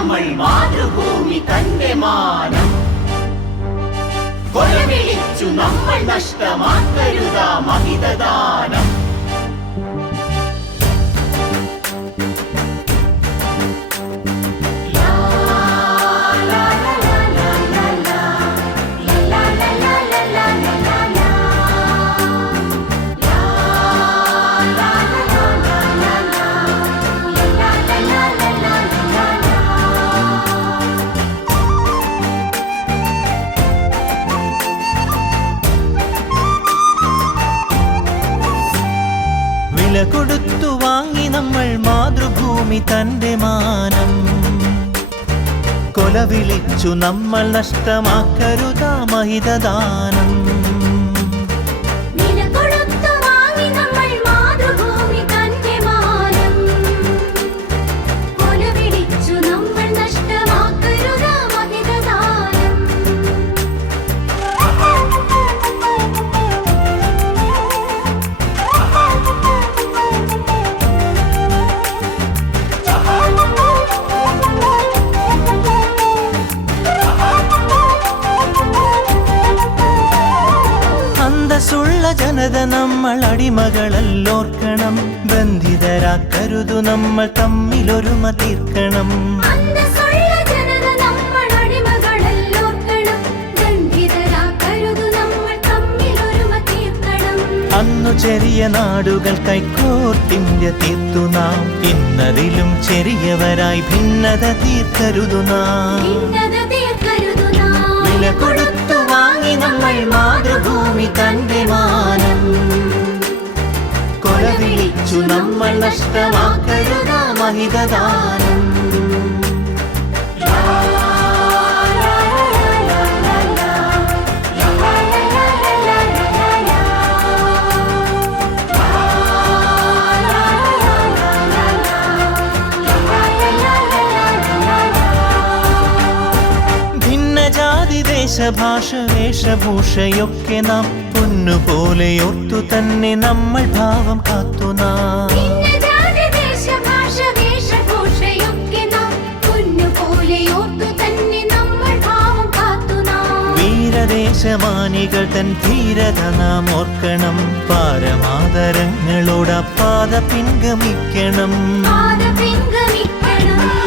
നമ്മൾ മാതൃഭൂമി തന്റെ മാനം കൊലവിളിച്ചു നമ്മൾ നഷ്ടമാക്കരുതാ മഹിതദാനം. വില കൊടുത്തു വാങ്ങി നമ്മൾ മാതൃഭൂമി തന്റെ മാനം കൊലവിളിച്ചു നമ്മൾ നഷ്ടമാക്കരുതാ മഹിതദാനം. അന്തസ്സുള്ള ജനത നമ്മൾ അടിമകളല്ലോർക്കണം, ബന്ധിതരാക്കരുതു നമ്മൾ തമ്മിലൊരുമ തീർക്കണം. അന്നു ചെറിയ നാടുകൾ കൈക്കോർത്തിന്ത്യ തീർത്തു നാം, ഇന്നതിലും ചെറിയവരായി ഭിന്നത തീർക്കരുതു നാം. വില കൊടുത്തു വാങ്ങി നമ്മൾ മാതൃഭൂമി തന്റെ മാനം കൊലവിളിച്ചു നമ്മൾ നഷ്ടമാക്കരുതാ മഹിതദാനം. ദേശഭാഷ വേഷഭൂഷയൊക്കെ നാം പൊന്നുപോലെയോർത്തു തന്നെ നമ്മൾ ഭാവം കാത്തു നാം. വീരദേശമാനികൾ തൻ ധീരത നാം ഓർക്കണം, പാരമാദരങ്ങളോട് പാത പിൻഗമിക്കണം.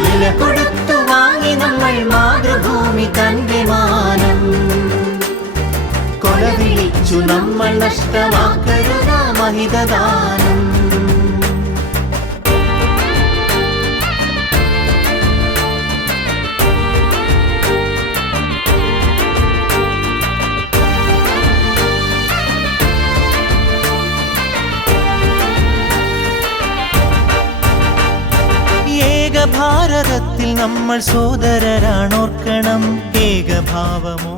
വില കൊടുത്തു വാങ്ങി നമ്മൾ മാതൃഭൂമി തന്റെ മാനം കൊലവിളിച്ചു നമ്മൾ നഷ്ടമാക്കരുതാ മഹിതദാനം. ഭാരതത്തിൽ നമ്മൾ സോദരരാണോർക്കണം, ഏകഭാവമോ